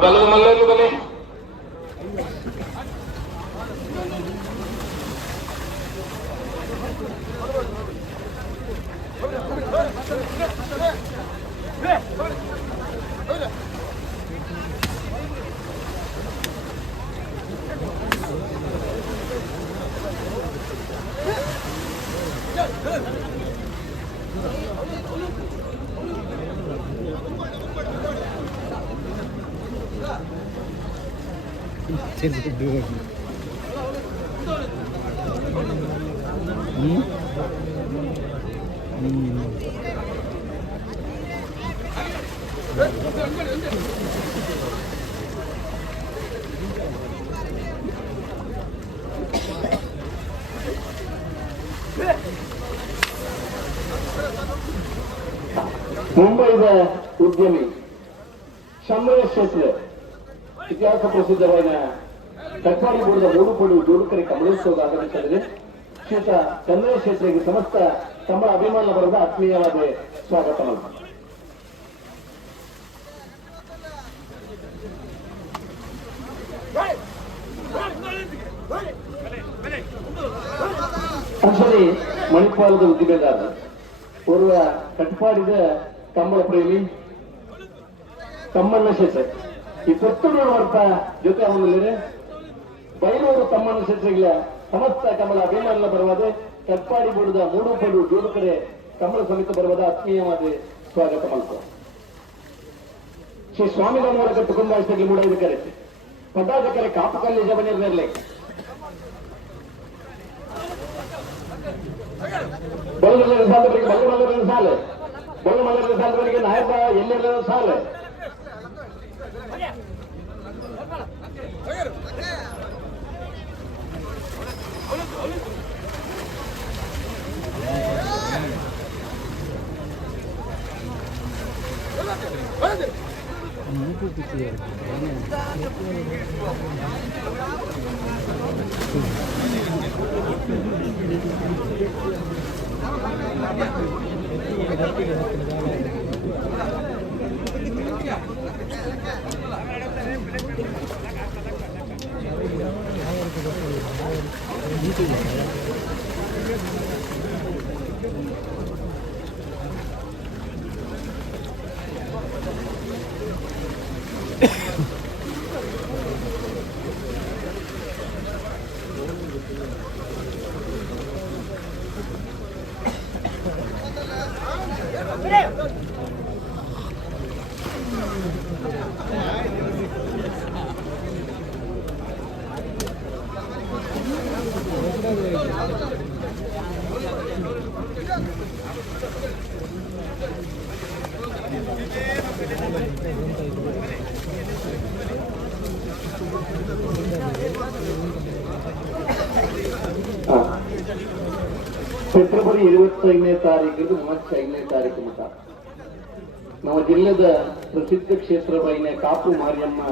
ಬಲದ ಮಲ್ಲಲ್ಲಿ ಬಲೆ ಮುಂಬೈದ ಉದ್ಯಮಿ ಶಂಭರೇಶ್ ಶೆಟ್ಟಿ ಇತಿಹಾಸ ಪ್ರಸಿದ್ಧವಾದ ಕಟ್ಪಾಡಿ ಬುಡದ ಮೂಡುಪಡು ಜೋಡುಕರೆ ಕಮಲೋತ್ಸವದ ಆಗಮಿಸಿದರೆ ಶ್ರೀಯುತ ಚಂದ್ರೇಶ್ ಶೆಟ್ಟಿಗೆ ಸಮಸ್ತ ತಮ್ಮ ಅಭಿಮಾನ ಬರದ ಆತ್ಮೀಯವಾದ ಸ್ವಾಗತ. ಅಂಶಲಿ ಮಣಿಪಾಲದ ಉದ್ದಿಮೆದಾರ ಓರ್ವ ಕಟ್ಪಾಡಿದ ಕಂಬಳ ಪ್ರೇಮಿ ತಮ್ಮಣ್ಣ ಶೆಟ್ಟಿ ಈ 20 ವರ್ಷ ಜೊತೆ ಅವನಲ್ಲಿ ಬೈಲೂರು ತಮ್ಮಣ್ಣ ಶೆಟ್ಟಿಗಳ ಸಮಸ್ತ ಕಮಲ ಅಭಿಮಾನ ಬರುವಾದ ಕಟ್ಪಾಡಿ ಬುಡದ ಮೂಡುಪಡು ಜೋಡು ಕಡೆ ಕಮಲ ಸಮಿತಿ ಬರುವಾದ ಆತ್ಮೀಯವಾದ ಸ್ವಾಗತ ಮಾಡ್ತಾರೆ. ಶ್ರೀ ಸ್ವಾಮಿಗಳ ಮೂಲಕ ಕುಟುಂಬ ಮೂಡ ಇದಕ್ಕೆ ಪದಾಧಿಕಾರಿ ಕಾಪು ಕಲ್ಲಿ ಜವನಿರ್ಲಿ ಬಲಮಲ್ಲರ ಸಾಲವರಿಗೆ ಬಲಮಲ್ಲರ ಸಾಲ ಬಲಮಲ್ಲರ ಸಾಲವರಿಗೆ ನಾಯಕ ಎಲ್ಲೆಲ್ಲರ ಸಾಲ ಫೆಬ್ರವರಿ 25ನೇ ತಾರೀಕಿಂದ ಮಾರ್ಚ್ 5ನೇ ತಾರೀಕು ಮಟ್ಟ ನಮ್ಮ ಜಿಲ್ಲೆದ ಪ್ರಸಿದ್ಧ ಕ್ಷೇತ್ರವಾದ ಕಾಪು ಮಾರಿಯಮ್ಮ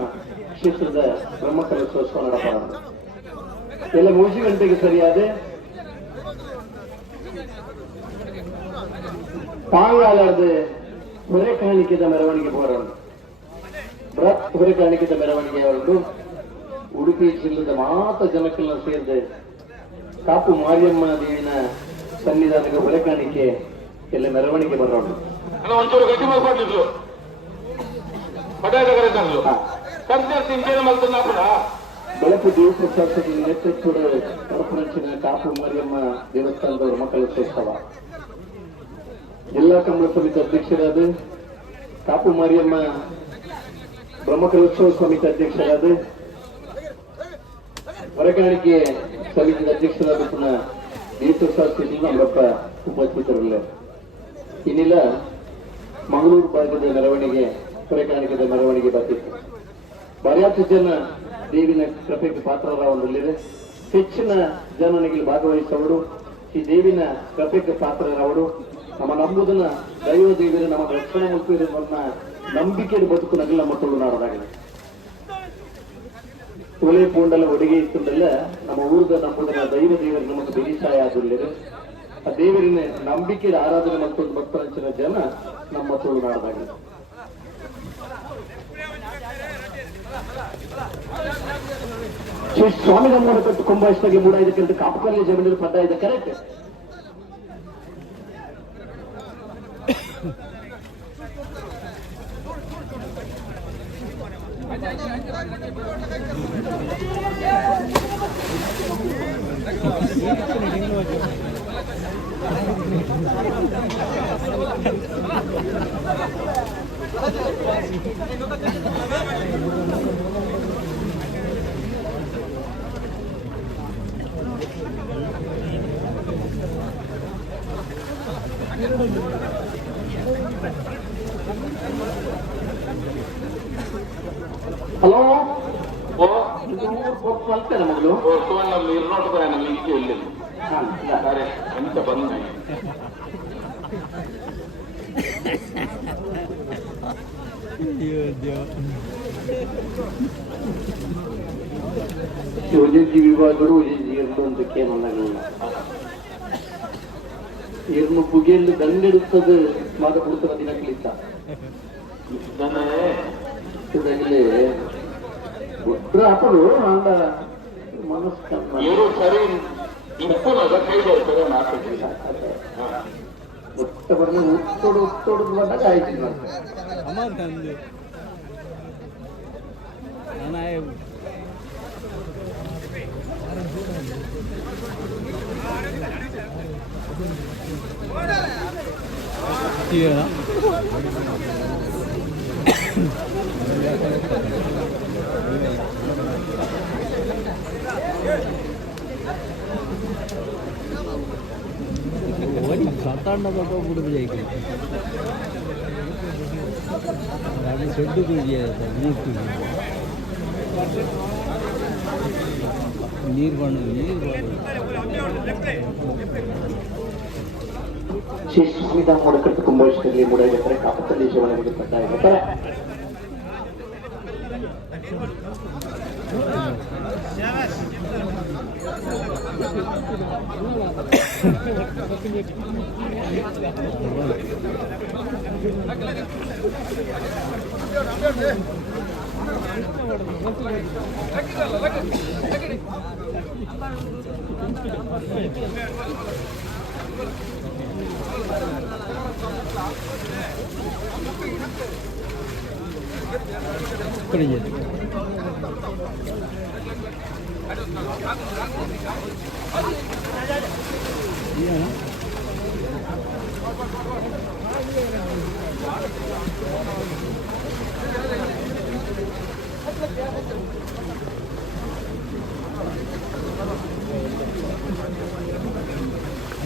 ಕ್ಷೇತ್ರದ ಬ್ರಹ್ಮಕಲಶೋತ್ಸವ ನಡೆಪಾರ ಎಲ್ಲ 3 ಗಂಟೆಗೆ ಸರಿಯಾದ ಪಾಂಗಾಲದ ಹೊರೆ ಕಾಣಿಕೆದ ಮೆರವಣಿಗೆ ಹೊರಡು ಬೃಹತ್ ಹೊರೆ ಕಾಣಿಕೆದ ಮೆರವಣಿಗೆ ಹೊರಡು ಉಡುಪಿ ಜಿಲ್ಲೆದ ಮಾತ ಜನಕ್ಕೆಲ್ಲ ಸೇರಿದೆ ಕಾಪು ಮಾರಿಯಮ್ಮ ದೇವಿನ ಸನ್ನಿಧಾನಕ್ಕೆ ಹೊರೆ ಕಾಣಿಕೆ ಎಲ್ಲ ಮೆರವಣಿಗೆ ಬರೋಣ. ಒಂಚೂರು ಗಟ್ಟಿ ಮಾಡ್ಕೊಂಡಿದ್ರು ಬೆಳಕು ದೇವಪ್ರಸಾದ ನೇತೃತ್ವದ ಕರಪುರಂಚಿನ ಕಾಪು ಮಾರಿಯಮ್ಮ ದೇವಸ್ಥಾನದ ಬ್ರಹ್ಮಕಲಶೋತ್ಸವ ಜಿಲ್ಲಾ ಕಮಲ ಸಮಿತಿ ಅಧ್ಯಕ್ಷರಾದ ಕಾಪು ಮಾರಿಯಮ್ಮ ಬ್ರಹ್ಮಕಲೋತ್ಸವ ಸಮಿತಿ ಅಧ್ಯಕ್ಷರಾದ ಹೊರಗಾಣಿಕೆ ಸಮಿತಿ ಅಧ್ಯಕ್ಷರಾದ ಪುನಃ ದೇವಪ್ರಸಾದ್ ಶೆಟ್ಟಿ ನಮ್ಮಪ್ಪ ಉಪಸ್ಥಿತರಿಲ್ಲ. ಇನ್ನಿಲ್ಲ ಮಂಗಳೂರು ಭಾಗದ ಮೆರವಣಿಗೆ ಹೊರಗಾಣಿಕೆದ ಮೆರವಣಿಗೆ ಬರ್ತಿತ್ತು. ಬಹಳಷ್ಟು ಜನ ದೇವಿನ ಕೃಪೆಗೆ ಪಾತ್ರರಾವಲಿದೆ. ಹೆಚ್ಚಿನ ಜನನಿಗೆ ಭಾಗವಹಿಸುವವರು ಈ ದೇವಿನ ಕೃಪೆಗೆ ಪಾತ್ರರಾವರು ನಮ್ಮ ನಂಬುದನ್ನ ದೈವ ದೇವರೇ ನಮ್ಮ ರಕ್ಷಣೆ ಮುಟ್ಟಿರುವುದನ್ನ ನಂಬಿಕೆಯ ಬದುಕು ನಗಲ ನಮ್ಮ ತುಳುನಾಡದಾಗಿದೆ. ತುಳೆ ಪೂಂಡಲ ಒಡಿಗೆ ಇತ್ತಂದಲ್ಲ ನಮ್ಮ ಊರದ ನಂಬುದನ್ನ ದೈವ ದೇವರು ನಮಗೆ ಬೆಲಿಸಾಯ ಆದಿಲ್ಲರು ಆ ದೇವರಿನ ನಂಬಿಕೆ ಆರಾಧನೆ ಮತ್ತೊಂದು ಭಕ್ತರಂಚಿನ ಜನ ನಮ್ಮ ತುಳುನಾಡದಾಗಿದೆ. ಶ್ರೀ ಸ್ವಾಮಿ ನಮ್ಮೂರ ಕಟ್ಟು ಕುಂಭಾಯಿಸಿದಾಗೆ ಮೂಡ ಇದಕ್ಕಿಂತ ಕಾಪುಕಲ್ಲಿ ಜಮೀನಲ್ಲಿ ಪಡ್ಡ ಇದೆ ಕರೆಕ್ಟ್. ಹಲೋ ಅಂತೆ ನಮಗಳು ನಮ್ಮ ಇರ್ನೋಟದ ನಮ್ಮ ಈಕೆ ಇಲ್ಲಿ ಎಂತ ಬಂದ ಶಿವಜಿ ವಿಭಾಗಗಳು ಇರುವಂತಕ್ಕೆ ಮಲ್ಲಗಳಿಲ್ಲ ಇರ್ನು ಪುಗೆಯಲ್ಲಿ ದಂಡೆಡುತ್ತದೆ ಮಾದ ಕೊಡುತ್ತ ದಿನ ಕಲಿತ ಇದರಲ್ಲಿ ಒಬ್ಬರ ಅಪ್ಪಳು ನಾಂದ ಮನಸ್ಕನ್ನ ಇವರು ಸರಿ ಇಪ್ಪನದ ಕೈ ಬರ್ತಾರೆ ಮಾತಾಡಿ ಒಟ್ಟ ಬರಲಿ ಉತ್ತೋಡು ಬಂದಾಗ ಆಯ್ತು सातारा बुड़ जाएगी शेड नीर बंद ಶ್ರೀ ಸ್ವಾಮಿದಾಮ ಹೊಡಕಟ್ಟು ಕುಂಭಾಯಿಸಿದಲ್ಲಿ ಮೂಡಾಗಿರ್ತಾರೆ ಕಾಪತ್ತಲ್ಲಿ ಶಿವನಿಗೆ ಪಟ್ಟ ಇರ್ತಾರೆ.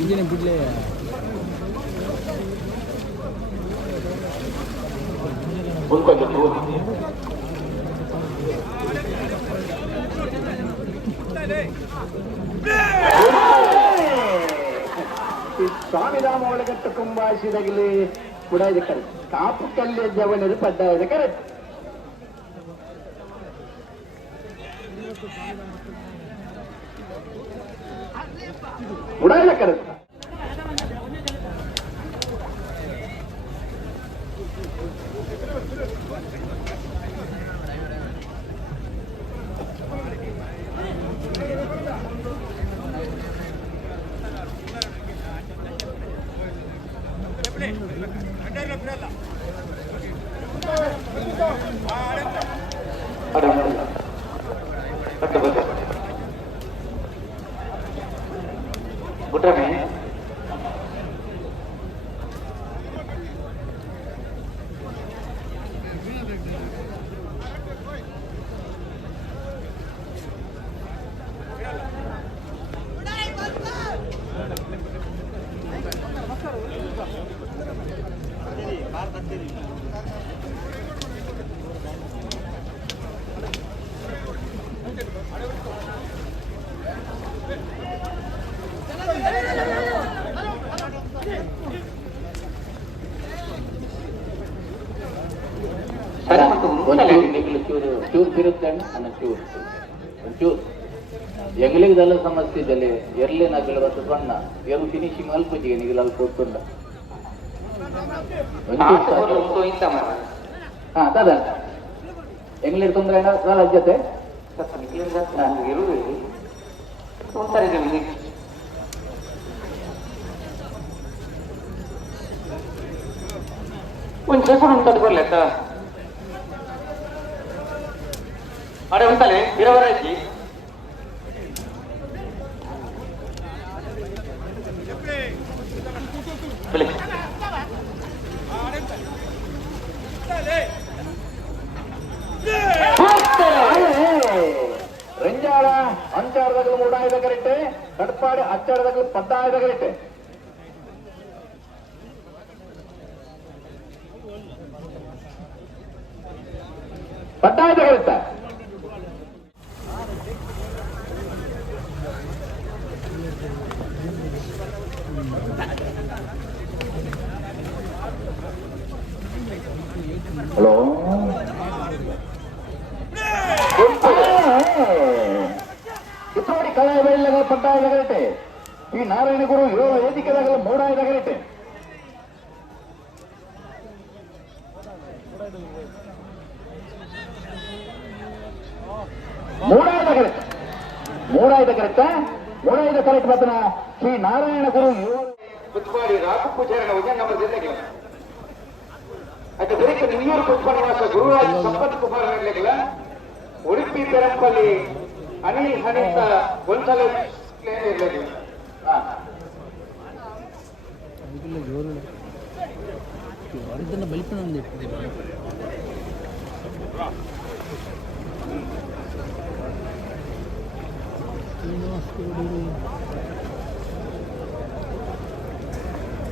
इंजिन बिडले ಸ್ವಾಮಿರಾಮ ಒಳಗಟ್ಟ ಕುಂಭಾಯಿಸಿದಾಗಲಿ ಕೂಡ ಇದೆ ಕರೆಕ್ಟ್. ಕಾಪು ಕಲ್ಲೆ ಜವನರು ಪಡ್ಡ ಇದೆ ಕರೆಕ್ಟ್. ಕೂಡ ಇಲ್ಲ ಕರೆಕ್ಟ್. ಬಿಟ್ರೆ ಚೂರು ಚೂರು ತಿರುಗ್ತಾನೆ ಅನ್ನ ಚೂರು ಒಂಚೂರು ಎಂಗ್ಲಿಗದೆಲ್ಲ ಸಮಸ್ಯೆ ಇದ್ದಲ್ಲಿ ಎರ್ಲಿ ನಗಲು ಬರ್ತದೆ ಬಣ್ಣ ಎರಡು ಫಿನಿಶಿಂಗ್ ಅಲ್ಪ ನಿಗಲು ಅಲ್ಪ ಕೊಟ್ಟುಂಡ ಹಾ ಅದ ಎಂಗ್ಲಿಡ್ ತೊಂದರೆ ಏನಾರ ಜೊತೆ ಒಂದು ಉಂಟದು ಬರ್ಲೆತ್ತ ಅರೆ ಉಂಟಲೆ ಇರವರಾಜಿ ರೆಂಜಾಳ ಅಂಚಾಡದಾಗಲು ಮೂಡಾಯ್ದ ಕರೆಕ್ಟೆ ಕಟ್ಪಾಡಿ ಅಚ್ಚಾಡದಾಗಲು ಪದ್ದಾಯ್ದ ಕರೆಕ್ಟೆ ಪದ್ದಾಯ್ದ ಕರೆಕ್ಟ ಹಲೋ ಕಿತ್ತೋಡಿ ಕಳಾಯ ಬೆಳ್ಳಗ ಪಟ್ಟಾಯದ ಗರಟೆ ಈ ನಾರಾಯಣ ಗುರು ಇರೋ ವೇದಿಕೆದಾಗಲ ಮೋಡಾಯದ ಗರಟೆ ಮೂಡಾಯದ ಕರೆಕ್ಟ್ ಮೂಡಾಯದ ಕರೆಕ್ಟ ಮೂಡಾಯದ ಕರೆಕ್ಟ್ ಬತ್ತನ ಶ್ರೀ ನಾರಾಯಣ ಗುರು ಕುತ್ಪಾಡಿ ರಾಕು ಪೂಜಾರನ ಉಜ ನಮ್ಮ ಜಿಲ್ಲೆಗೆ ಅದು ಬರೀಕ ನಿಮ್ಮೂರು ಕುತ್ಪಾಡಿ ಮಾಸ ಗುರುರಾಜ್ ಸಂಪತ್ ಕುಮಾರ್ ನಿರ್ಲೆಗಿಲ್ಲ ಉಡುಪಿ ಪೆರಂಪಲ್ಲಿ ಅನಿಲ್ ಹನಿತ ಒಂದ್ಸಲ ಇರ್ಲಿಲ್ಲ ಅದಕ್ಕೆಲ್ಲ ಜೋರು ಹೊರದನ್ನ ಬಲಿಪನ ಒಂದು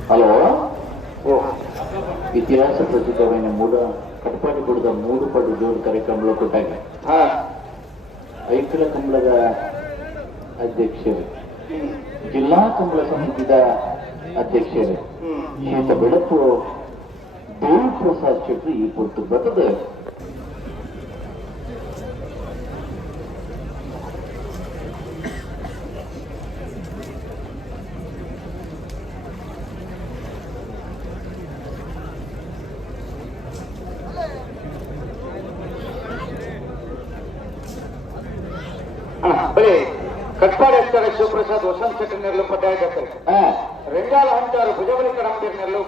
ಹಲೋ ಇತಿಹಾಸ ಪ್ರಸಿದ್ಧమైన ಕಟ್ಪಾಡಿ ಬುಡದ ಮೂರು ಪಡು ಜೋಡು ಕಾರ್ಯಕ್ರಮಗಳು ಕೊಟ್ಟಾಗ ಐಕ್ಯಲ ಕಂಬಳದ ಅಧ್ಯಕ್ಷರು ಜಿಲ್ಲಾ ಕಂಬಳ ಸಮಿತಿದ ಅಧ್ಯಕ್ಷರು ಈತ ಬೆಳಕು ದೇವ್ ಪ್ರಸಾದ್ ಶೆಟ್ಟಿ ಈ ಕೊಟ್ಟು ಬರ್ತದೆ ಬರೀ ಕಟ್ಪಾಡಿ ಹಚ್ಚಾರ ಶಿವಪ್ರಸಾದ್ ವಸಂತ ಶೆಟ್ಟಿ ನೆರಳು ಪಡ್ಡಾಯ ರೆಂಗಾಲ ಹಂಚಾರು ಭುಜಬಲಿ ಕಡಂಬೀರ್ ನೆರಳು